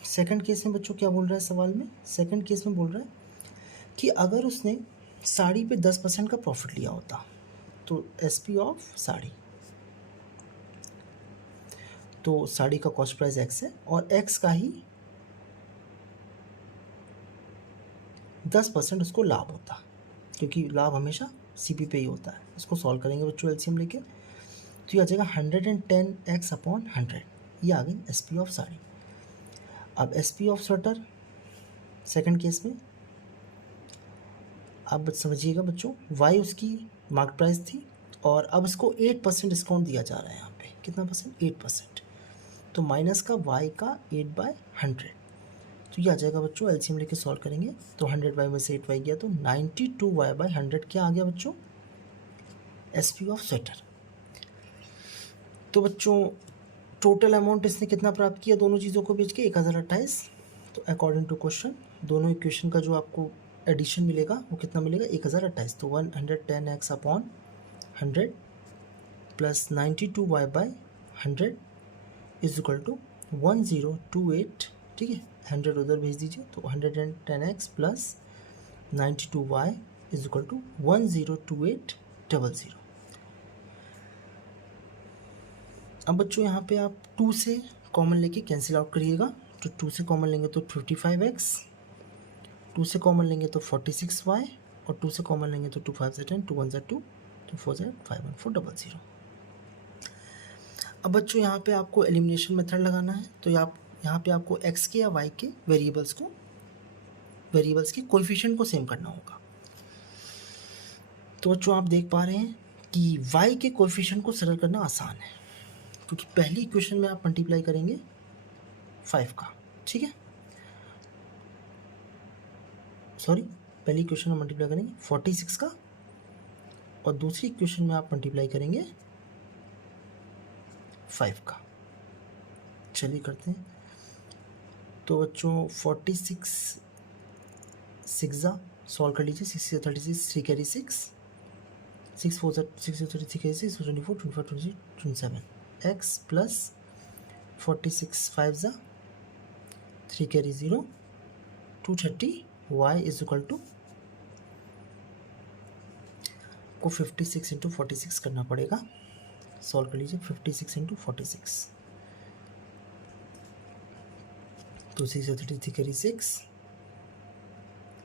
सेकंड केस में बच्चों क्या बोल रहा है सवाल में, सेकंड केस में बोल रहा है कि अगर उसने साड़ी पे 10% का प्रॉफिट लिया होता, तो SP ऑफ साड़ी, तो साड़ी का कॉस्ट प्राइस x है और x का ही 10% उसको लाभ होता, क्योंकि लाभ हमेशा CP पे ही होता है। इसको सॉल्व करेंगे बच्चों एलसीएम लेके, तो ये आ जाएगा 110x अपॉन 100, ये आ गई SP ऑफ साड़ी। अब SP of sweater second case में आप समझिएगा बच्चों, Y उसकी मार्क प्राइस थी और अब इसको 8% डिस्काउंट दिया जा रहा है यहाँ पे, कितना परसेंट, 8%। तो माइनस का Y का 8/100, तो ये आ जाएगा बच्चों, एलसीएम लेके सॉल्व करेंगे तो 100y में से 8y गया तो 92y/100 क्या आ गया बच्चों, SP ऑफ स्वेटर। तो बच्चों टोटल अमाउंट इसने कितना प्राप्त किया दोनों चीज़ों को बेच के, 1028। तो अकॉर्डिंग टू क्वेश्चन दोनों इक्वेशन का जो आपको एडिशन मिलेगा वो कितना मिलेगा, 1028। तो 110x upon 100 plus 92y/100 is equal to 1028। ठीक है, 100 उधर भेज दीजिए, तो 110x plus 92y is equal to 102800। अब बच्चों यहाँ पे आप 2 से कॉमन लेके कैंसिल आउट करिएगा, तो 2 से कॉमन लेंगे तो 55x, 2 से कॉमन लेंगे तो 46y, और 2 से कॉमन लेंगे तो 2 5 से 10, 2 1 से 2, 2 4 से 51400। अब बच्चों यहाँ पे आपको एलिमिनेशन मेथड लगाना है, तो यहाँ पे आपको x के या y के वेरिएबल्स के कोएफिशिएंट को सेम करना होगा। तो बच्चों आप देख पा रहे हैं कि y के कोएफिशिएंट को सरल करना आसान है, क्योंकि पहली इक्वेशन में आप मल्टीप्लाई करेंगे 5 का, ठीक है, सॉरी पहली इक्वेशन में मल्टीप्लाई करेंगे 46 का, और दूसरी इक्वेशन में आप मल्टीप्लाई करेंगे 5 का। चलिए करते हैं। तो बच्चों 46 6 सॉल्व कर लीजिए, 6 से 36, 3 carry 6, 6 4 6 33 carry 6, 24 25 26 27, x plus 46 5 3 carry 0, 230 y is equal to को 56 इंटू 46 करना पड़ेगा। सॉल्व कर लीजिए, 56 इंटू 46, तो 6 से 33 कैरी 6,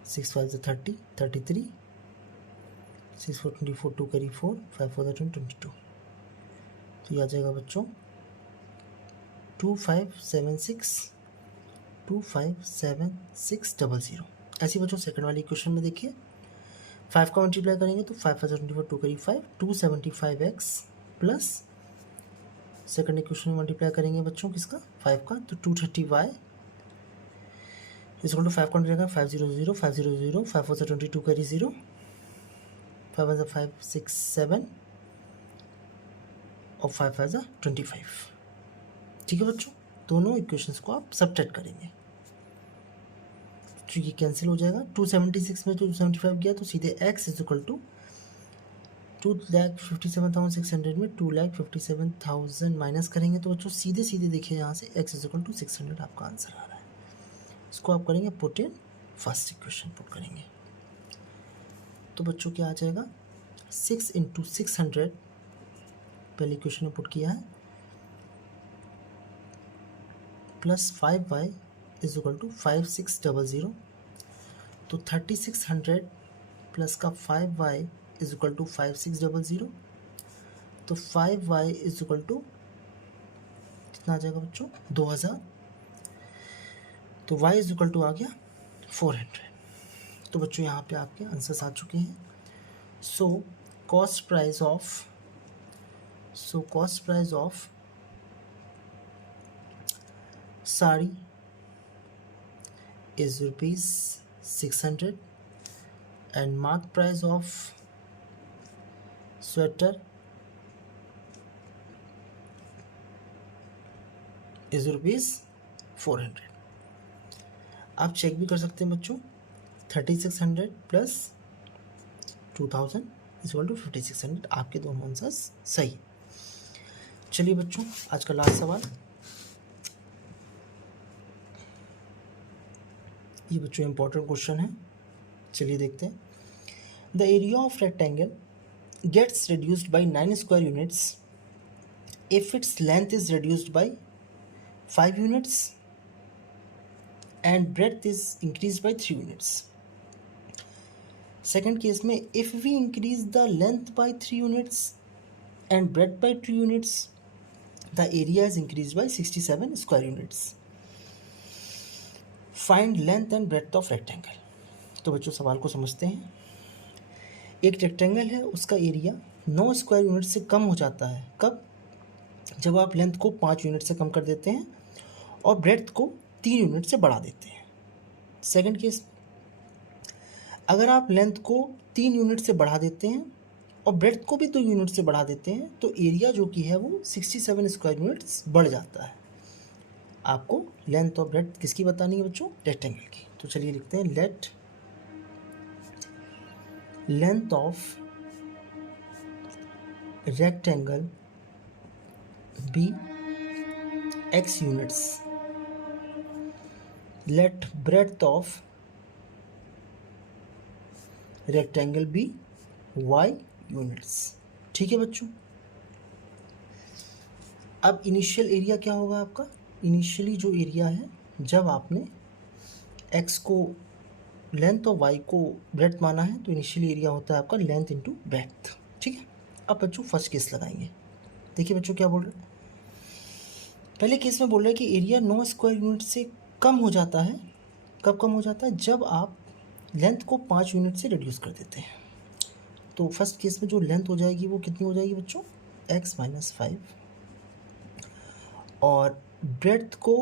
6 5 से 30 33, 6 4 24, 2 कैरी 4, 5 4 22। तो ये आ जाएगा बच्चों 257600। ऐसे बच्चों सेकंड वाली इक्वेशन में देखिए, 5 का मल्टीप्लाई करेंगे तो 5 5 24, 2 carry 5, 275x plus second equation में मल्टीप्लाई करेंगे बच्चों किसका 5 का, तो 230y इज इक्वल टू 5 कौन रहेगा 500 500 5 4 से 22 करी 0 5 1 5 6 7 और 5 5 25। ठीक है बच्चों, दोनों इक्वेशंस को आप सब्ट्रैक्ट करेंगे, तो ये कैंसिल हो जाएगा। 276 में 275 गया तो सीधे x इज इक्वल टू 2,57,600 में 2,57,000 माइनस करेंगे तो बच्चों सीधे सीधे देखिए यहाँ से x इज इक्वल टू 600 आपका आंसर आ रहा है। इसको आप करेंगे put in first equation put करेंगे तो बच्चों क्या आ जाएगा 6 इंटू 600 पहले इक्वेशन में पुट किया है plus 5y is equal to 5600 तो 3600 प्लस का 5y इज इक्वल टू 5600 तो 5y इज इक्वल टू कितना आ जाएगा बच्चों 2000 तो y इज इक्वल टू आ गया 400। तो बच्चों यहाँ पे आपके आंसर्स आ चुके हैं। So cost price of sari is rupees 600 and mark price of sweater is rupees 400। आप चेक भी कर सकते हैं बच्चों 3600 प्लस 2000 इज इक्वल टू 5600, आपके दोनों आंसर्स सही। चलिए बच्चों आज का लास्ट सवाल, ये बच्चों इंपॉर्टेंट क्वेश्चन है, चलिए देखते हैं। The area of rectangle gets reduced by 9 square units if its length is reduced by 5 units and breadth is increase by 3 units. Second case में if we increase the length by 3 units and breadth by 2 units the area is increase by 67 square units. Find length and breadth of rectangle. तो बच्चों सवाल को समझते हैं। एक rectangle है, उसका एरिया 9 स्क्वायर यूनिट से कम हो जाता है, कब? जब आप लेंथ को 5 यूनिट से कम कर देते हैं और ब्रेड्थ को 3 यूनिट से बढ़ा देते हैं। सेकंड केस, अगर आप लेंथ को 3 यूनिट से बढ़ा देते हैं और ब्रेड्थ को भी 2 यूनिट से बढ़ा देते हैं तो एरिया जो कि है वो 67 स्क्वायर यूनिट्स बढ़ जाता है। आपको लेंथ और ब्रेड्थ किसकी बतानी है बच्चों? रेक्टेंगल की। तो चलिए लिखते हैं let length of rectangle be x units, let breadth of rectangle be y units. ठीक है बच्चों, अब इनिशियल एरिया क्या होगा आपका? इनिशियली जो एरिया है जब आपने x को लेंथ और y को ब्रेड्थ माना है तो इनिशियली एरिया होता है आपका लेंथ इंटू ब्रेड्थ। ठीक है, अब बच्चों फर्स्ट केस लगाएंगे। देखिए बच्चों क्या बोल रहे हैं, पहले केस में बोल रहे हैं कि एरिया 9 स्क्वायर यूनिट से कम हो जाता है। कब कम हो जाता है? जब आप लेंथ को 5 यूनिट से रिड्यूस कर देते हैं। तो फर्स्ट केस में जो लेंथ हो जाएगी वो कितनी हो जाएगी बच्चों? x माइनस 5 और ब्रेड्थ को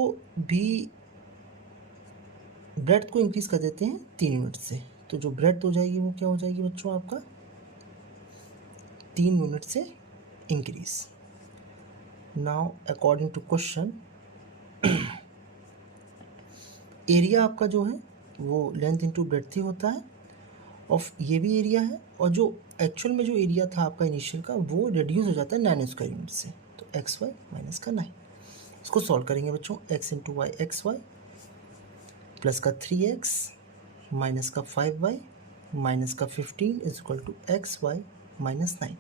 इंक्रीज कर देते हैं 3 यूनिट से, तो जो ब्रेड्थ हो जाएगी वो क्या हो जाएगी बच्चों? आपका 3 यूनिट से increase. Now according to question area आपका जो है वो लेंथ इंटू ब्रेड्थ ही होता है और ये भी एरिया है, और जो एक्चुअल में जो एरिया था आपका इनिशियल का वो रिड्यूस हो जाता है 9 स्क्वायर यूनिट से, तो एक्स वाई माइनस का 9। इसको सॉल्व करेंगे बच्चों, x into y x y plus का 3x माइनस का 5y माइनस का 15 is equal to x y minus 9।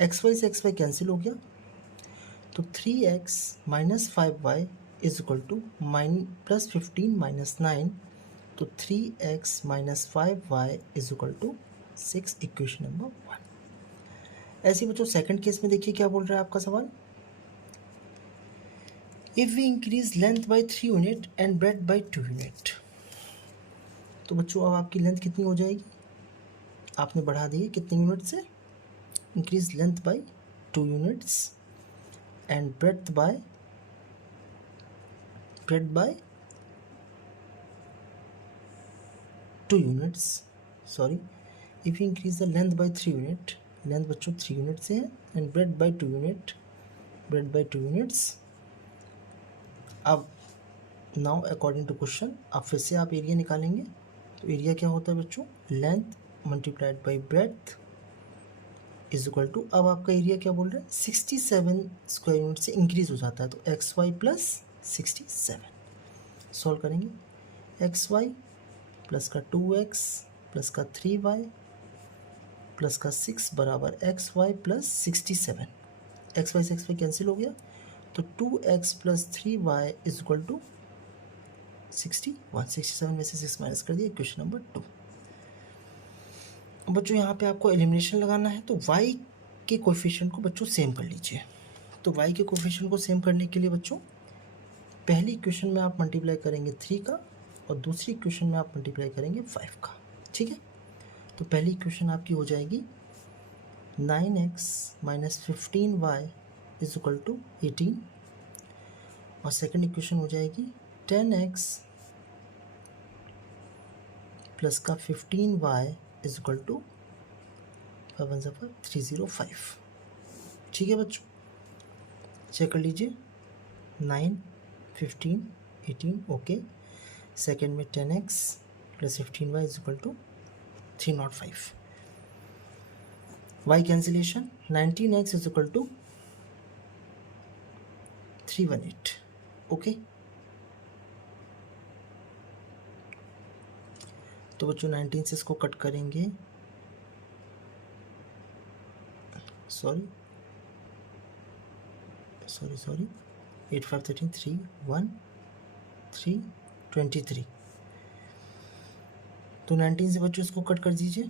X y से एक्स वाई कैंसिल हो गया तो 3x minus 5y is equal to plus 15 minus 9, तो 3x minus 5y is equal to 6, equation number 1। ऐसे बच्चों second case में देखिए क्या बोल रहा है आपका सवाल, if we increase length by 3 unit and breadth by 2 unit. तो बच्चों अब आपकी लेंथ कितनी हो जाएगी? आपने बढ़ा दी कितने यूनिट से? Increase length by 2 units and breadth by 2 units. Sorry, if you increase the length by 3 unit, length बच्चों 3 यूनिट से है, एंड ब्रेड बाय 2 यूनिट्स. अब नाउ अकॉर्डिंग टू क्वेश्चन अब फिर से आप एरिया निकालेंगे. तो एरिया क्या होता है बच्चों, length multiplied by breadth is equal to, अब आपका एरिया क्या बोल रहे हैं, 67 स्क्वायर यूनिट से इंक्रीज हो जाता है, तो एक्स वाई प्लस 67. सॉल्व करेंगे, एक्स वाई प्लस का 2x प्लस का 3y प्लस का 6 बराबर x y plus 67. X y से एक्स वाई कैंसिल हो गया, तो 2x plus 3y is equal to 61. 67 में से 6 माइनस कर दिया, क्वेश्चन नंबर 2. बच्चों यहाँ पे आपको एलिमिनेशन लगाना है, तो y के कोएफिशिएंट को बच्चों सेम कर लीजिए. तो y के कोएफिशिएंट को सेम करने के लिए बच्चों पहली इक्वेशन में आप मल्टीप्लाई करेंगे 3 का, और दूसरी इक्वेशन में आप मल्टीप्लाई करेंगे 5 का. ठीक है, तो पहली इक्वेशन आपकी हो जाएगी 9x minus 15y is equal to 18, और सेकंड इक्वेशन हो जाएगी 10x प्लस का 15y इज इक्वल टू 305. ठीक है बच्चों, चेक कर लीजिए, 9, 15, 18 ओके. सेकेंड में 10x plus 15y is equal to 305. y cancellation, 19x is equal to 318. Okay, तो बच्चों 19 से इसको कट करेंगे, सॉरी 8 5 13 3 1 3 23. तो 19 से बच्चों इसको कट कर दीजिए,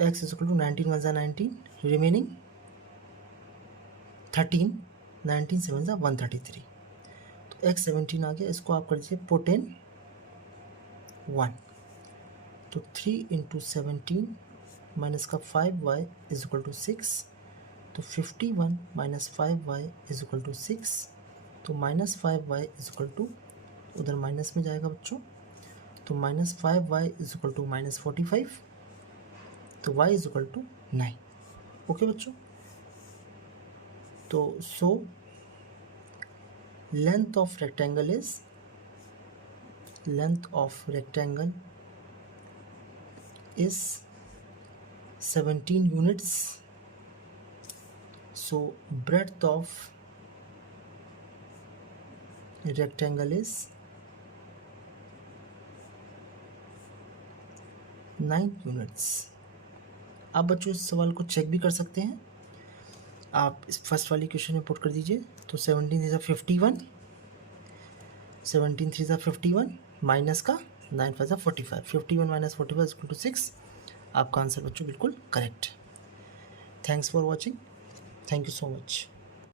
x is equal to 19 1 19, remaining 13, 19 7 133. तो x 17 आ गया, इसको आप कर दीजिए पोटेन 1. तो 3 इंटू 17 माइनस का 5y इज इक्वल टू 6, तो 51 minus 5y is equal to 6, तो minus 5y is equal to, उधर माइनस में जाएगा बच्चों, तो minus 5y is equal to minus 45, तो y is equal to 9. Okay बच्चों, तो so length of rectangle is 17 units. So breadth of rectangle is 9 units. आप बच्चों इस सवाल को चेक भी कर सकते हैं, आप इस फर्स्ट वाली क्वेश्चन में पुट कर दीजिए. तो 17 3 51, 17 3 51 माइनस का 9 5 45, 51 माइनस 45 इक्वल टू 6. आपका आंसर बच्चों बिल्कुल correct. Thanks for watching, thank you so much.